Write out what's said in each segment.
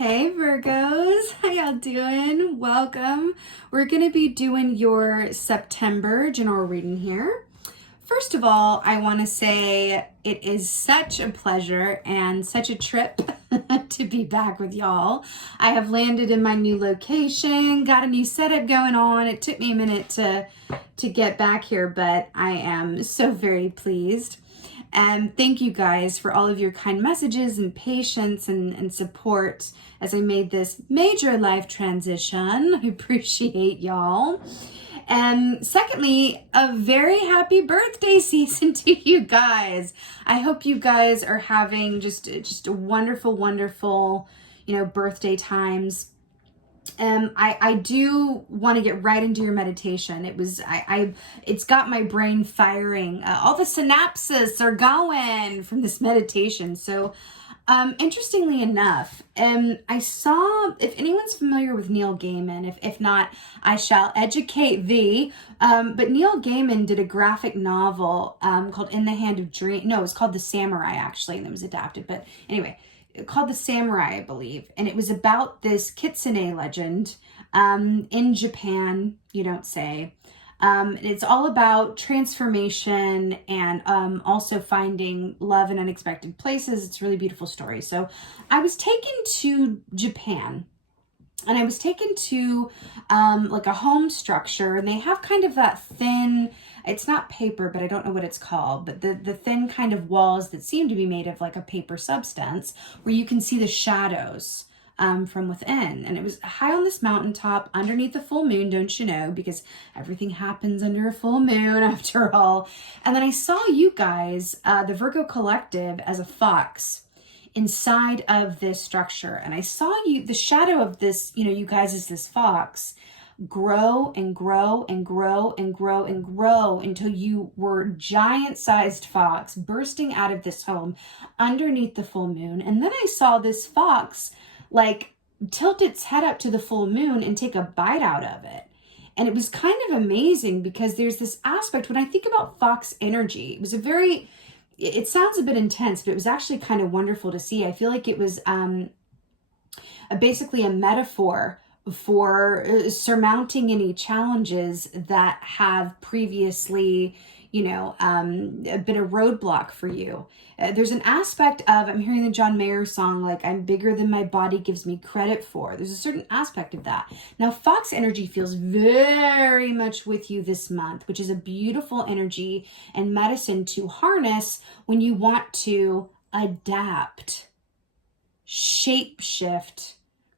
Hey Virgos, how y'all doing? Welcome. We're going to be doing your September general reading here. First of all, I want to say it is such a pleasure and such a trip to be back with y'all. I have landed in my new location, got a new setup going on. It took me a minute to get back here, but I am so very pleased. And thank you guys for all of your kind messages and patience and support as I made this major life transition. I appreciate y'all. And secondly, a very happy birthday season to you guys. I hope you guys are having just a wonderful, wonderful, birthday times. I do want to get right into your meditation. It's got my brain firing. All the synapses are going from this meditation. So, interestingly enough, I saw, if anyone's familiar with Neil Gaiman, if not, I shall educate thee. But Neil Gaiman did a graphic novel called In the Hand of Dream. No, it was called The Samurai, actually, and it was adapted. But anyway, called The Samurai, I believe. And it was about this kitsune legend in Japan, you don't say. It's all about transformation and also finding love in unexpected places. It's a really beautiful story. So I was taken to Japan. And I was taken to like a home structure, and they have kind of that thin, it's not paper, but I don't know what it's called, but the thin kind of walls that seem to be made of like a paper substance where you can see the shadows from within. And it was high on this mountaintop underneath the full moon, don't you know, because everything happens under a full moon after all. And then I saw you guys, the Virgo Collective, as a fox inside of this structure. And I saw you, the shadow of this, you guys as this fox, grow and grow and grow and grow and grow until you were giant-sized fox bursting out of this home underneath the full moon. And then I saw this fox like tilt its head up to the full moon and take a bite out of it. And it was kind of amazing because there's this aspect, when I think about fox energy, it sounds a bit intense, but it was actually kind of wonderful to see. I feel like it was basically a metaphor for surmounting any challenges that have previously, been a roadblock for you. There's an aspect of, I'm hearing the John Mayer song, like, I'm bigger than my body gives me credit for. There's a certain aspect of that. Now, fox energy feels very much with you this month, which is a beautiful energy and medicine to harness when you want to adapt, shape shift,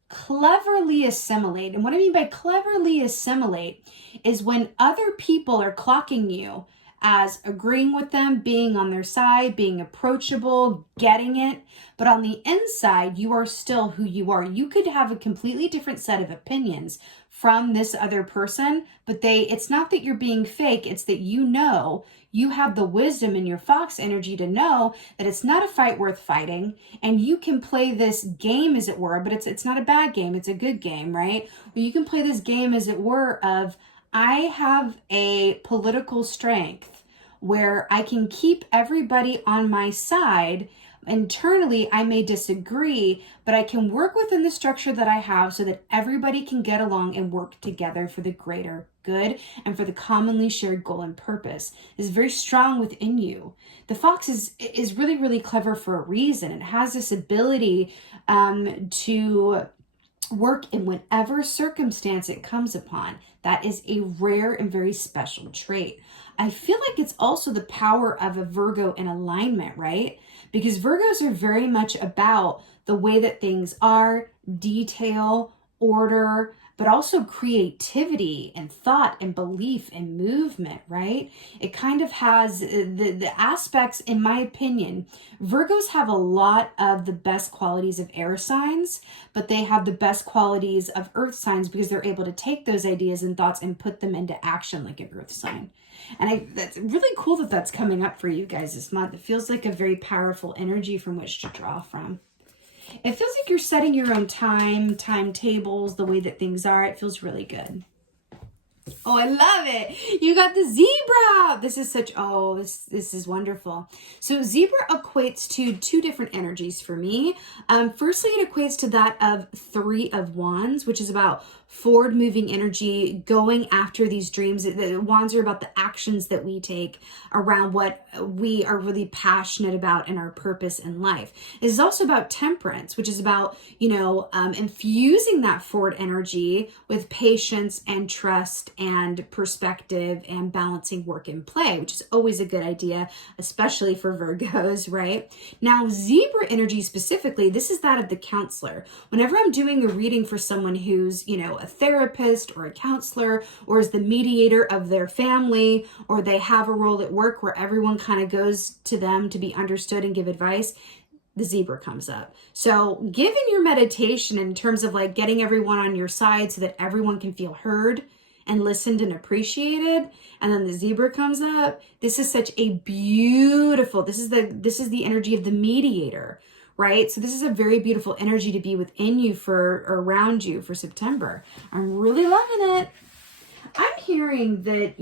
cleverly assimilate. And what I mean by cleverly assimilate is when other people are clocking you as agreeing with them, being on their side, being approachable, getting it. But on the inside, you are still who you are. You could have a completely different set of opinions from this other person, but it's not that you're being fake. It's that you have the wisdom in your fox energy to know that it's not a fight worth fighting, and you can play this game, as it were, but it's not a bad game. It's a good game, right? Where you can play this game, as it were, of I have a political strength where I can keep everybody on my side. Internally, I may disagree, but I can work within the structure that I have so that everybody can get along and work together for the greater good and for the commonly shared goal and purpose. It's very strong within you. The fox is really, really clever for a reason. It has this ability to work in whatever circumstance it comes upon. That is a rare and very special trait. I feel like it's also the power of a Virgo in alignment, right? Because Virgos are very much about the way that things are, detail, order, but also creativity and thought and belief and movement, right? It kind of has the aspects, in my opinion, Virgos have a lot of the best qualities of air signs, but they have the best qualities of earth signs because they're able to take those ideas and thoughts and put them into action like an earth sign. And that's really cool that that's coming up for you guys this month. It feels like a very powerful energy from which to draw from. It feels like you're setting your own timetables, the way that things are. It feels really good. Oh, I love it. You got the zebra. This is such, oh, this is wonderful. So zebra equates to two different energies for me. Firstly, it equates to that of 3 of Wands, which is about forward moving energy, going after these dreams. The wands are about the actions that we take around what we are really passionate about in our purpose in life. It is also about temperance, which is about, infusing that forward energy with patience and trust and perspective and balancing work and play, which is always a good idea, especially for Virgos, right? Now, zebra energy specifically, this is that of the counselor. Whenever I'm doing a reading for someone who's, a therapist or a counselor, or is the mediator of their family, or they have a role at work where everyone kind of goes to them to be understood and give advice, the zebra comes up. So given your meditation in terms of like getting everyone on your side so that everyone can feel heard and listened and appreciated, and then the zebra comes up, this is such a beautiful, this is the energy of the mediator, right? So this is a very beautiful energy to be within you or around you for September. I'm really loving it. I'm hearing that,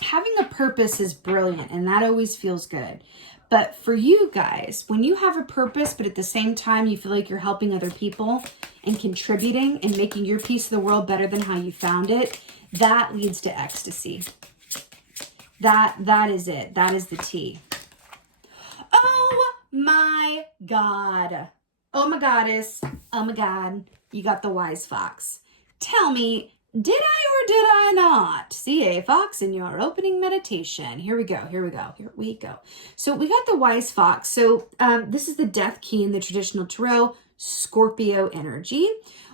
having a purpose is brilliant, and that always feels good. But for you guys, when you have a purpose, but at the same time, you feel like you're helping other people and contributing and making your piece of the world better than how you found it, that leads to ecstasy. That is it. That is the tea. Oh my God. Oh my goddess. Oh my God. You got the wise fox. Tell me, did I or did I not see a fox in your opening meditation? Here we go. So we got the wise fox. So this is the death key in the traditional tarot, Scorpio energy,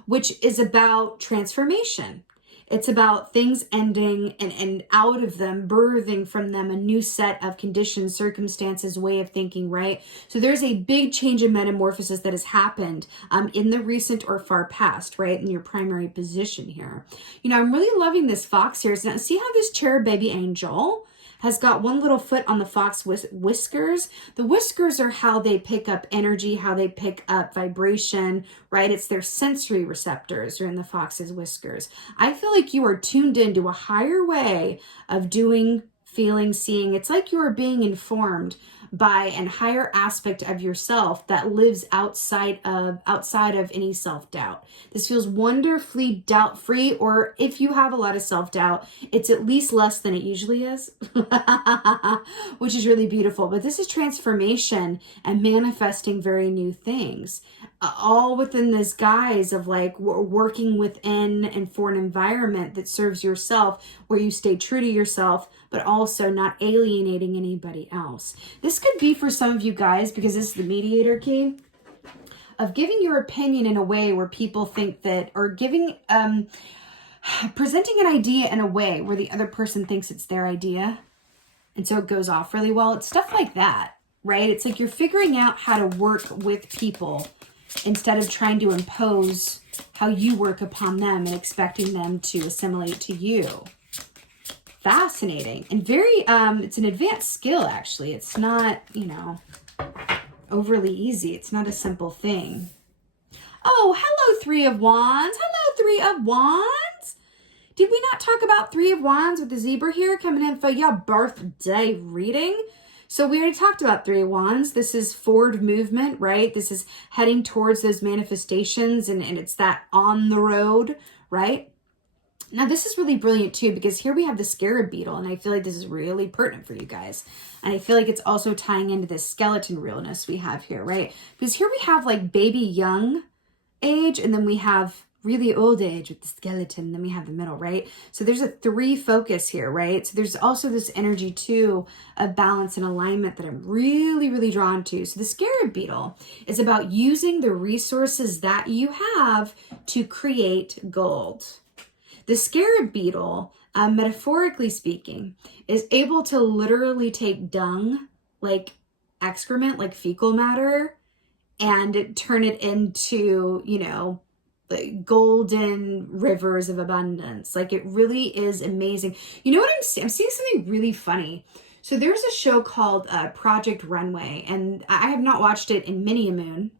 which is about transformation. It's about things ending and out of them, birthing from them a new set of conditions, circumstances, way of thinking, right? So there's a big change in metamorphosis that has happened in the recent or far past, right? In your primary position here. I'm really loving this fox here. So now see how this cherub baby angel has got one little foot on the fox whiskers. The whiskers are how they pick up energy, how they pick up vibration, right? It's their sensory receptors are in the fox's whiskers. I feel like you are tuned into a higher way of doing, feeling, seeing. It's like you are being informed by an higher aspect of yourself that lives outside of any self-doubt. This feels wonderfully doubt-free, or if you have a lot of self-doubt, it's at least less than it usually is, which is really beautiful. But this is transformation and manifesting very new things, all within this guise of like working within and for an environment that serves yourself, where you stay true to yourself, but also not alienating anybody else. This could be for some of you guys, because this is the mediator key, of giving your opinion in a way where people think that, or giving, presenting an idea in a way where the other person thinks it's their idea. And so it goes off really well. It's stuff like that, right? It's like you're figuring out how to work with people instead of trying to impose how you work upon them and expecting them to assimilate to you. Fascinating. And very, it's an advanced skill, actually. It's not, overly easy. It's not a simple thing. Oh, hello, 3 of Wands. Hello, 3 of Wands. Did we not talk about 3 of Wands with the zebra here coming in for your birthday reading? So we already talked about 3 of Wands. This is forward movement, right? This is heading towards those manifestations, and it's that on the road, right? Now, this is really brilliant, too, because here we have the Scarab beetle, and I feel like this is really pertinent for you guys. And I feel like it's also tying into this skeleton realness we have here, right? Because here we have, like, baby young age, and then we have really old age with the skeleton, and then we have the middle, right? So there's a 3 focus here, right? So there's also this energy, too, of balance and alignment that I'm really, really drawn to. So the Scarab beetle is about using the resources that you have to create gold. The Scarab beetle, metaphorically speaking, is able to literally take dung, like excrement, like fecal matter, and turn it into, the golden rivers of abundance. Like, it really is amazing. You know what I'm seeing? I'm seeing something really funny. So there's a show called Project Runway, and I have not watched it in many a moon.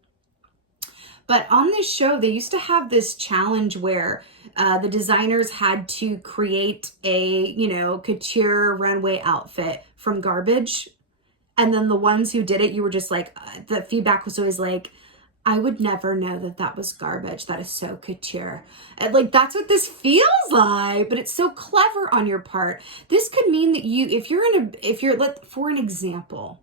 But on this show, they used to have this challenge where the designers had to create a, you know, couture runway outfit from garbage. And then the ones who did it, you were just like, the feedback was always like, I would never know that that was garbage. That is so couture. And like, that's what this feels like, but it's so clever on your part. This could mean that you, for an example,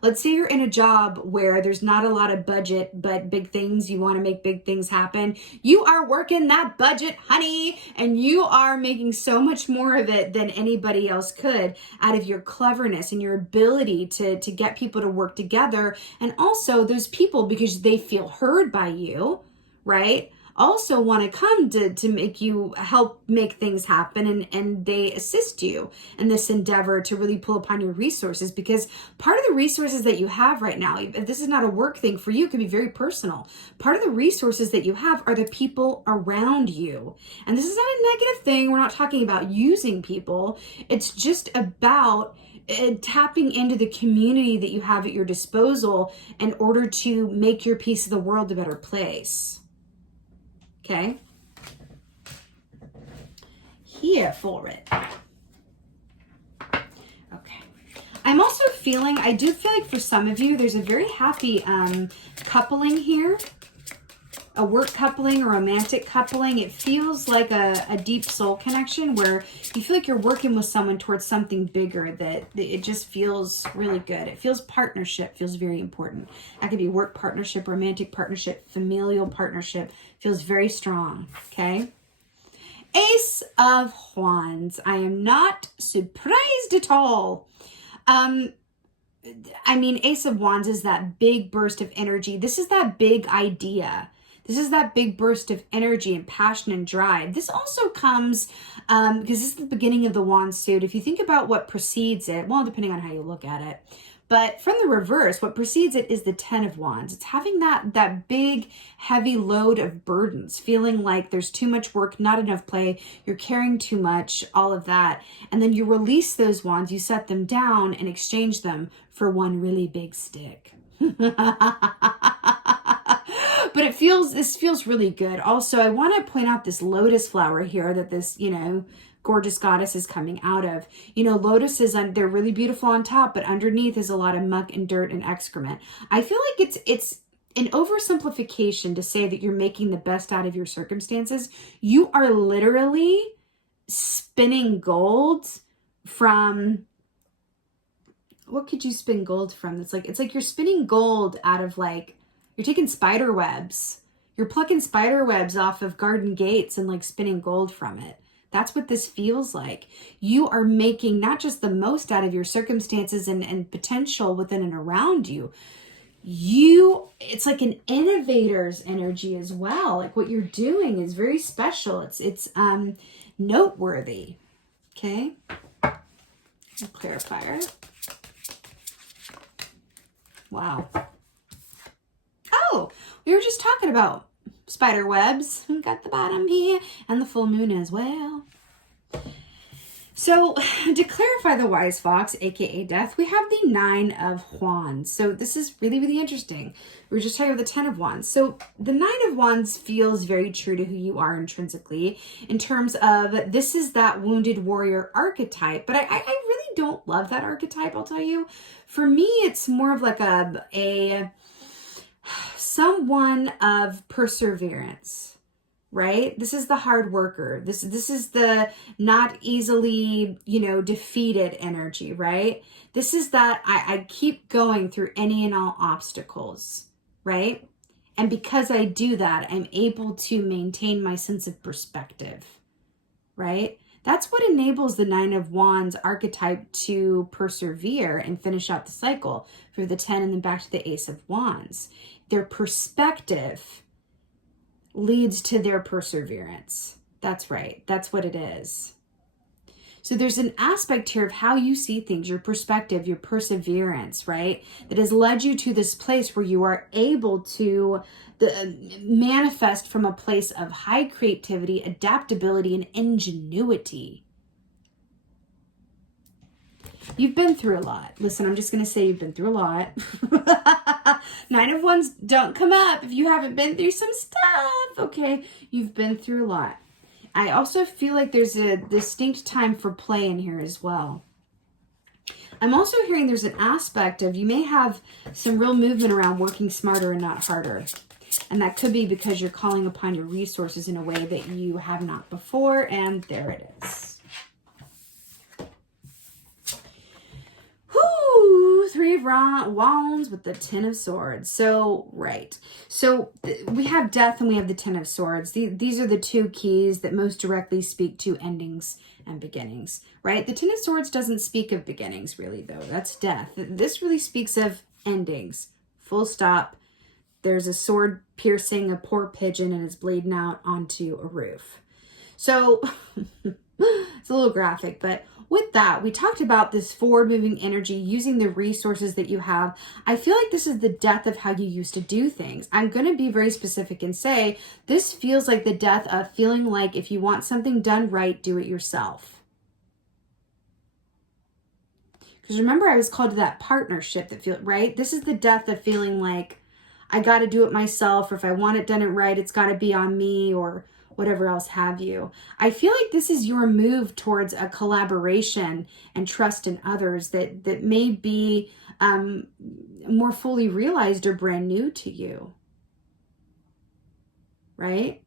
let's say you're in a job where there's not a lot of budget, but big things, you want to make big things happen. You are working that budget, honey, and you are making so much more of it than anybody else could out of your cleverness and your ability to get people to work together. And also those people, because they feel heard by you, right, also want to come to make you help make things happen, and they assist you in this endeavor to really pull upon your resources, because part of the resources that you have right now, if this is not a work thing for you, it can be very personal. Part of the resources that you have are the people around you. And this is not a negative thing. We're not talking about using people. It's just about tapping into the community that you have at your disposal in order to make your piece of the world a better place. Okay? Here for it. Okay. I'm also feeling, I do feel like for some of you, there's a very happy coupling here. A work coupling or romantic coupling. It feels like a deep soul connection where you feel like you're working with someone towards something bigger, that it just feels really good. It feels partnership, feels very important. That could be work partnership, romantic partnership, familial partnership. Feels very strong, okay? Ace of Wands. I am not surprised at all. I mean, Ace of Wands is that big burst of energy. This is that big idea. This is that big burst of energy and passion and drive. This also comes because this is the beginning of the wand suit. If you think about what precedes it, well, depending on how you look at it, but from the reverse, what precedes it is the 10 of Wands. It's having that big, heavy load of burdens, feeling like there's too much work, not enough play, you're carrying too much, all of that. And then you release those wands, you set them down and exchange them for one really big stick. But this feels really good. Also, I want to point out this lotus flower here that this, you know, gorgeous goddess is coming out of. You know, lotuses, they're really beautiful on top, but underneath is a lot of muck and dirt and excrement. I feel like it's an oversimplification to say that you're making the best out of your circumstances. You are literally spinning gold from... What could you spin gold from? It's like you're spinning gold out of, like, you're taking spider webs. You're plucking spider webs off of garden gates and like spinning gold from it. That's what this feels like. You are making not just the most out of your circumstances and potential within and around you. It's like an innovator's energy as well. Like what you're doing is very special. It's noteworthy. Okay. Clarifier. Wow. Oh, we were just talking about spider webs. We got the bottom here and the full moon as well. So to clarify the wise fox, aka death, we have the 9 of wands. So this is really, really interesting. We were just talking about the 10 of wands. So the 9 of wands feels very true to who you are intrinsically in terms of this is that wounded warrior archetype. But I really don't love that archetype, I'll tell you. For me, it's more of like a someone of perseverance, right? This is the hard worker. This is the not easily, defeated energy, right? This is that I keep going through any and all obstacles, right? And because I do that, I'm able to maintain my sense of perspective, right? That's what enables the 9 of wands archetype to persevere and finish out the cycle through the 10 and then back to the ace of wands. Their perspective leads to their perseverance. That's right. That's what it is. So there's an aspect here of how you see things, your perspective, your perseverance, right? That has led you to this place where you are able to manifest from a place of high creativity, adaptability, and ingenuity. You've been through a lot. Listen, I'm just going to say you've been through a lot. 9 of Wands don't come up if you haven't been through some stuff, okay? You've been through a lot. I also feel like there's a distinct time for play in here as well. I'm also hearing there's an aspect of you may have some real movement around working smarter and not harder. And that could be because you're calling upon your resources in a way that you have not before. And there it is. Whoo! 3 of Wands with the 10 of Swords. So, right. So we have Death and we have the 10 of Swords. These are the 2 keys that most directly speak to endings and beginnings, right? The 10 of Swords doesn't speak of beginnings really, though. That's Death. This really speaks of endings. Full stop. There's a sword piercing a poor pigeon and it's bleeding out onto a roof. So it's a little graphic, but with that, we talked about this forward-moving energy, using the resources that you have. I feel like this is the death of how you used to do things. I'm going to be very specific and say this feels like the death of feeling like if you want something done right, do it yourself. Because remember, I was called to that partnership that feel right. This is the death of feeling like I got to do it myself, or if I want it done it right, it's got to be on me, or whatever else have you. I feel like this is your move towards a collaboration and trust in others that may be more fully realized or brand new to you, right?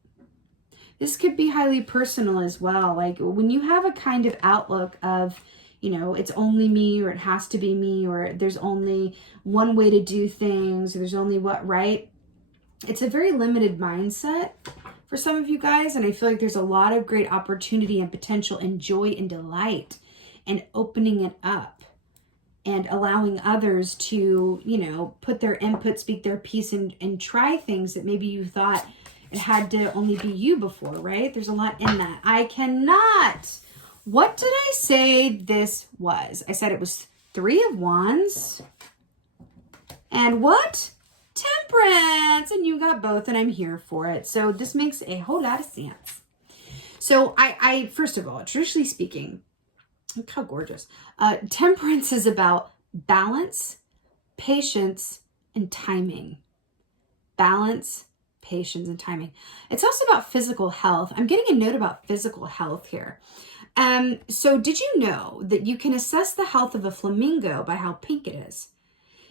This could be highly personal as well. Like when you have a kind of outlook of, you know, it's only me, or it has to be me, or there's only one way to do things, or there's only what, right? It's a very limited mindset for some of you guys, and I feel like there's a lot of great opportunity and potential and joy and delight and opening it up and allowing others to, you know, put their input, speak their piece, and try things that maybe you thought it had to only be you before, right? There's a lot in that. I cannot. What did I say this was? I said it was 3 of Wands. And what? Temperance. And you got both, and I'm here for it. So this makes a whole lot of sense. So I first of all, traditionally speaking, look how gorgeous. Temperance is about balance, patience, and timing. Balance, patience, and timing. It's also about physical health. I'm getting a note about physical health here. So did you know that you can assess the health of a flamingo by how pink it is?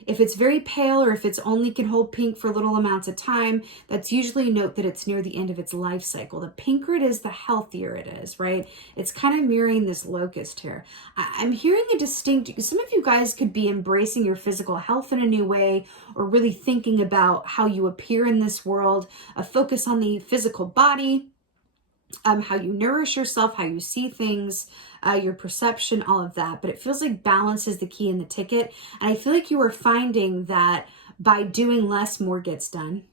If it's very pale, or if it's only can hold pink for little amounts of time, that's usually a note that it's near the end of its life cycle. The pinker it is, the healthier it is, right? It's kind of mirroring this locust here. I'm hearing a distinct, some of you guys could be embracing your physical health in a new way, or really thinking about how you appear in this world, a focus on the physical body, how you nourish yourself, how you see things, your perception, all of that. But it feels like balance is the key in the ticket. And I feel like you are finding that by doing less, more gets done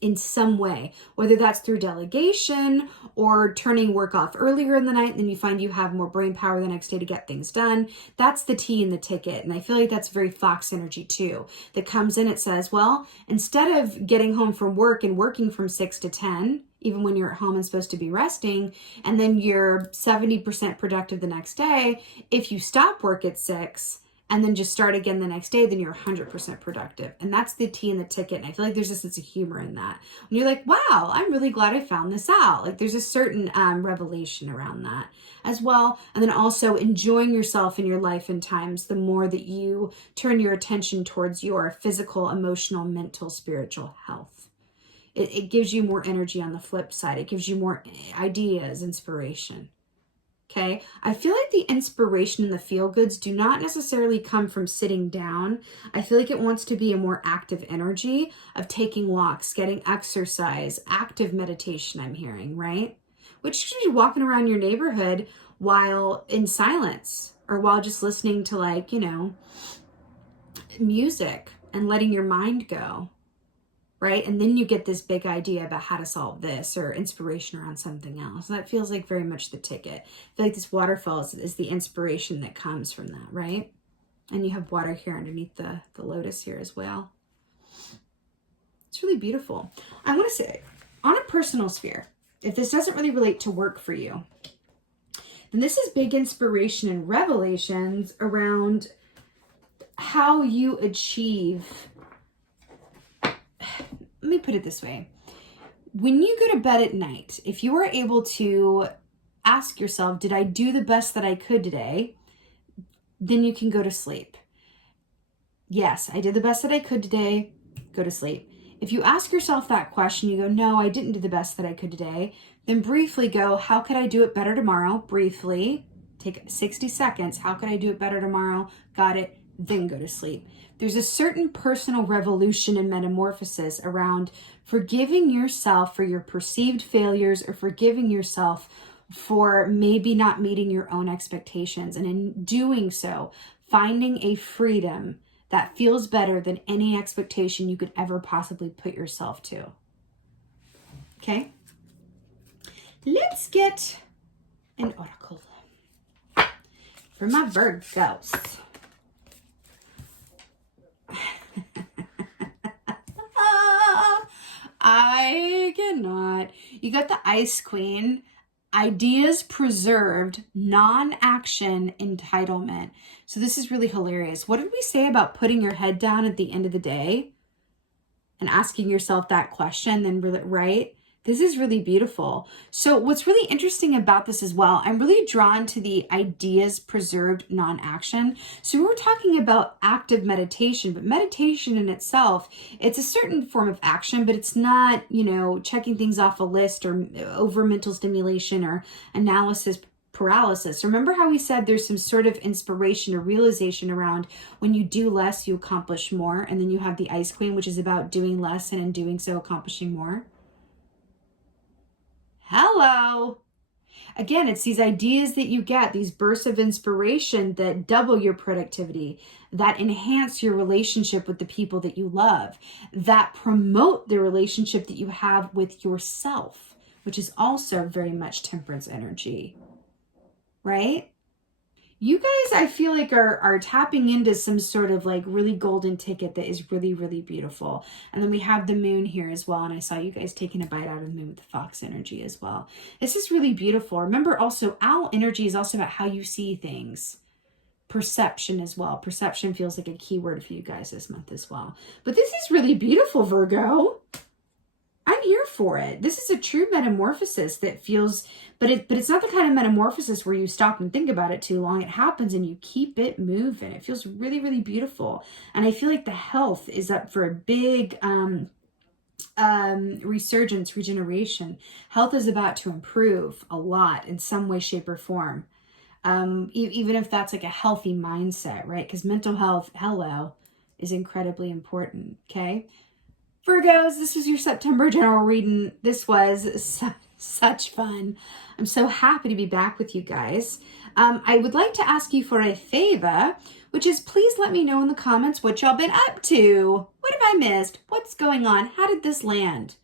in some way, whether that's through delegation or turning work off earlier in the night, and then you find you have more brain power the next day to get things done. That's the tea in the ticket. And I feel like that's very Fox energy too, that comes in, it says, well, instead of getting home from work and working from 6 to 10, even when you're at home and supposed to be resting, and then you're 70% productive the next day, if you stop work at 6 and then just start again the next day, then you're 100% productive. And that's the tea in the ticket. And I feel like there's a sense of humor in that. When you're like, wow, I'm really glad I found this out. Like there's a certain revelation around that as well. And then also enjoying yourself in your life and times, the more that you turn your attention towards your physical, emotional, mental, spiritual health. It gives you more energy on the flip side. It gives you more ideas, inspiration. Okay, I feel like the inspiration and the feel goods do not necessarily come from sitting down. I feel like it wants to be a more active energy of taking walks, getting exercise, active meditation, I'm hearing, right? Which should be walking around your neighborhood while in silence, or while just listening to, like, you know, music and letting your mind go. Right? And then you get this big idea about how to solve this, or inspiration around something else. That feels like very much the ticket. I feel like this waterfall is the inspiration that comes from that, right? And you have water here underneath the lotus here as well. It's really beautiful. I want to say, on a personal sphere, if this doesn't really relate to work for you, And this is big inspiration and revelations around how you achieve. Let me put it this way. When you go to bed at night, if you are able to ask yourself, did I do the best that I could today? Then you can go to sleep. Yes, I did the best that I could today. Go to sleep. If you ask yourself that question, you go, no, I didn't do the best that I could today. Then briefly go, how could I do it better tomorrow? Briefly, take 60 seconds. How could I do it better tomorrow? Got it. Then go to sleep. There's a certain personal revolution and metamorphosis around forgiving yourself for your perceived failures or forgiving yourself for maybe not meeting your own expectations. And in doing so, finding a freedom that feels better than any expectation you could ever possibly put yourself to. Okay? Let's get an oracle for my Virgos. I cannot. You got the Ice Queen. Ideas preserved, non-action entitlement. So this is really hilarious. What did we say about putting your head down at the end of the day and asking yourself that question? Then, right? This is really beautiful. So what's really interesting about this as well, I'm really drawn to the ideas preserved, non-action. So we were talking about active meditation, but meditation in itself, it's a certain form of action, but it's not, checking things off a list or over mental stimulation or analysis paralysis. Remember how we said there's some sort of inspiration or realization around when you do less, you accomplish more. And then you have the Ice Queen, which is about doing less and in doing so accomplishing more. Hello. Again, it's these ideas that you get, these bursts of inspiration that double your productivity, that enhance your relationship with the people that you love, that promote the relationship that you have with yourself, which is also very much Temperance energy, right? You guys, I feel like are tapping into some sort of like really golden ticket that is really, really beautiful. And then we have the moon here as well. And I saw you guys taking a bite out of the moon with the fox energy as well. This is really beautiful. Remember also, owl energy is also about how you see things. Perception as well. Perception feels like a key word for you guys this month as well. But this is really beautiful, Virgo. I'm here for it. This is a true metamorphosis that feels, but it's not the kind of metamorphosis where you stop and think about it too long. It happens and you keep it moving. It feels really, really beautiful. And I feel like the health is up for a big resurgence, regeneration. Health is about to improve a lot in some way, shape, or form. Even if that's like a healthy mindset, right? Because mental health, is incredibly important, okay? Virgos, this was your September general reading. This was such fun. I'm so happy to be back with you guys. I would like to ask you for a favor, which is please let me know in the comments what y'all been up to. What have I missed? What's going on? How did this land?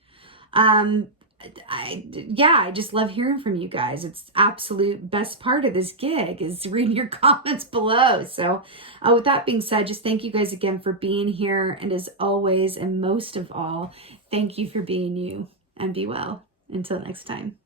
I just love hearing from you guys. It's absolute best part of this gig is reading your comments below. So with that being said, just thank you guys again for being here. And as always, and most of all, thank you for being you and be well. Until next time.